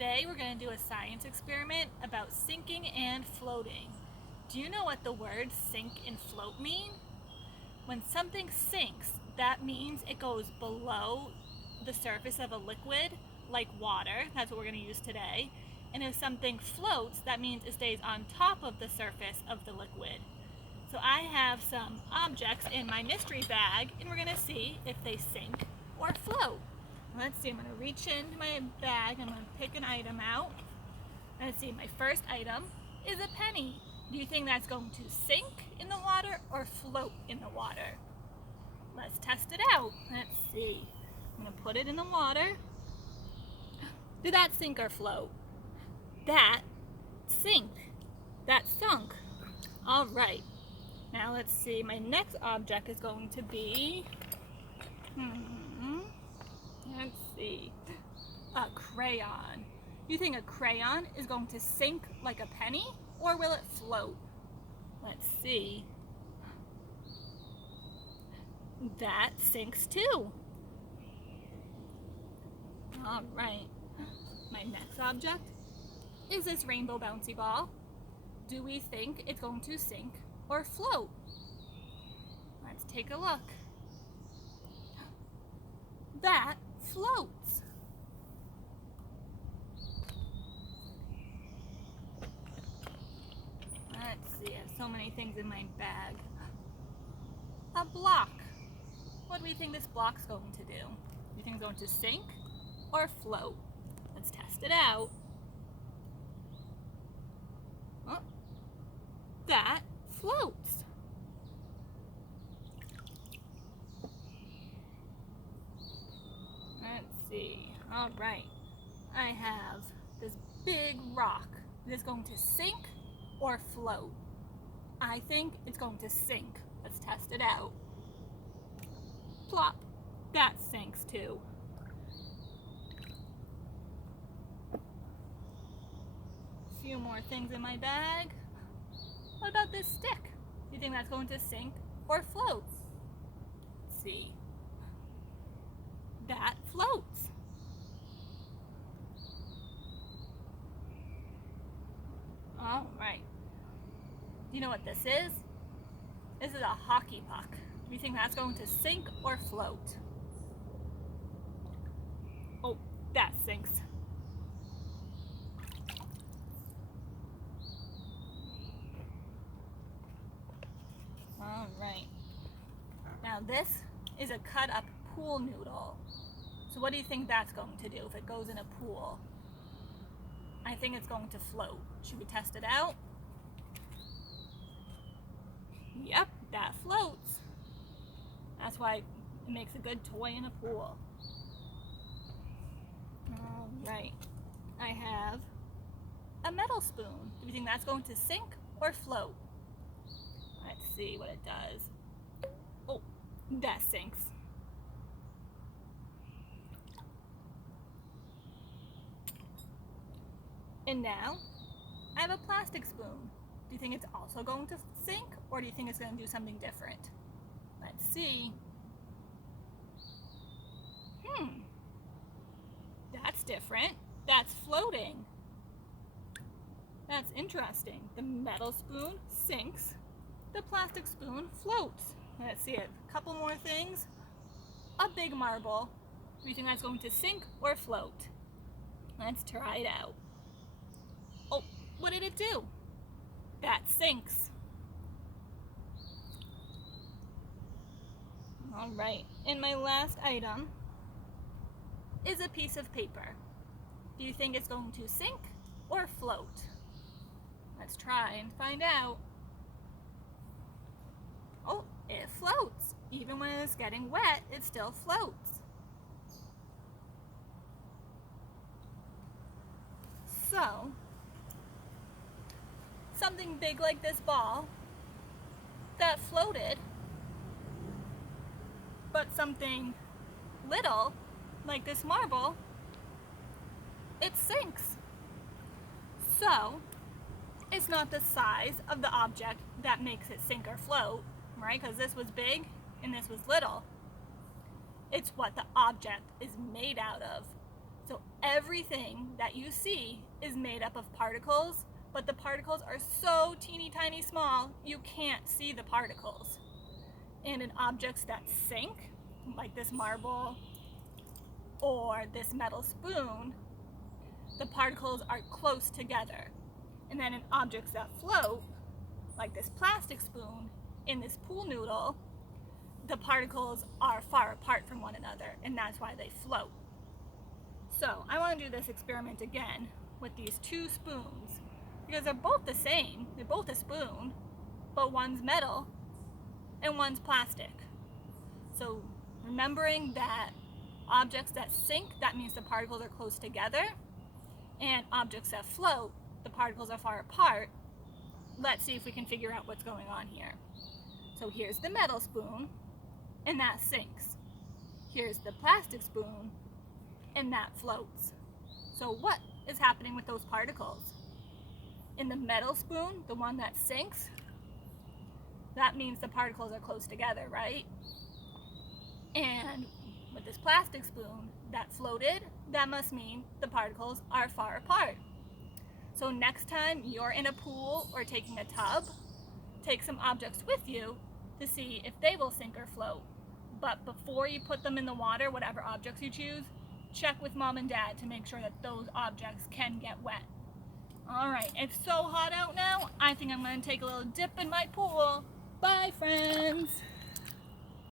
Today we're going to do a science experiment about sinking and floating. Do you know what the words sink and float mean? When something sinks, that means it goes below the surface of a liquid, like water. That's what we're going to use today. And if something floats, that means it stays on top of the surface of the liquid. So I have some objects in my mystery bag, and we're going to see if they sink or float. Let's see, I'm going to reach into my bag, I'm going to pick an item out. Let's see, my first item is a penny. Do you think that's going to sink in the water or float in the water? Let's test it out. Let's see. I'm going to put it in the water. Did that sink or float? That sink. That sunk. All right. Now let's see, my next object is going to be, let's see, a crayon. Do you think a crayon is going to sink like a penny, or will it float? Let's see. That sinks too. All right. My next object is this rainbow bouncy ball. Do we think it's going to sink or float? Let's take a look. That floats. Let's see, I have so many things in my bag. A block. What do we think this block's going to do? Do you think it's going to sink or float? Let's test it out. Oh, that floats. Let's see. All right. I have this big rock. Is this going to sink or float? I think it's going to sink. Let's test it out. Plop. That sinks too. A few more things in my bag. What about this stick? Do you think that's going to sink or float? Let's see. That floats. All right. Do you know what this is? This is a hockey puck. Do you think that's going to sink or float? Oh, that sinks. All right. Now this is a cut up pool noodle. So what do you think that's going to do if it goes in a pool? I think it's going to float. Should we test it out? Yep, that floats. That's why it makes a good toy in a pool. All right. I have a metal spoon. Do you think that's going to sink or float? Let's see what it does. Oh, that sinks. And now, I have a plastic spoon. Do you think it's also going to sink, or do you think it's going to do something different? Let's see. That's different. That's floating. That's interesting. The metal spoon sinks. The plastic spoon floats. Let's see a couple more things. A big marble. Do you think that's going to sink or float? Let's try it out. Oh, what did it do? That sinks. All right, and my last item is a piece of paper. Do you think it's going to sink or float? Let's try and find out. Oh, it floats. Even when it's getting wet, it still floats. So, something big like this ball that floated, but something little like this marble, it sinks. So, it's not the size of the object that makes it sink or float, right? Because this was big and this was little. It's what the object is made out of. So everything that you see is made up of particles, but the particles are so teeny tiny small, you can't see the particles. And in objects that sink, like this marble or this metal spoon, the particles are close together. And then in objects that float, like this plastic spoon in this pool noodle, the particles are far apart from one another, and that's why they float. So I want to do this experiment again with these two spoons, because they're both the same. They're both a spoon, but one's metal and one's plastic. So remembering that objects that sink, that means the particles are close together, and objects that float, the particles are far apart. Let's see if we can figure out what's going on here. So here's the metal spoon, and that sinks. Here's the plastic spoon, and that floats. So what is happening with those particles? In the metal spoon, the one that sinks, that means the particles are close together, right? And with this plastic spoon that floated, that must mean the particles are far apart. So next time you're in a pool or taking a tub, take some objects with you to see if they will sink or float. But before you put them in the water, whatever objects you choose, check with mom and dad to make sure that those objects can get wet. Alright, it's so hot out now, I think I'm going to take a little dip in my pool. Bye, friends!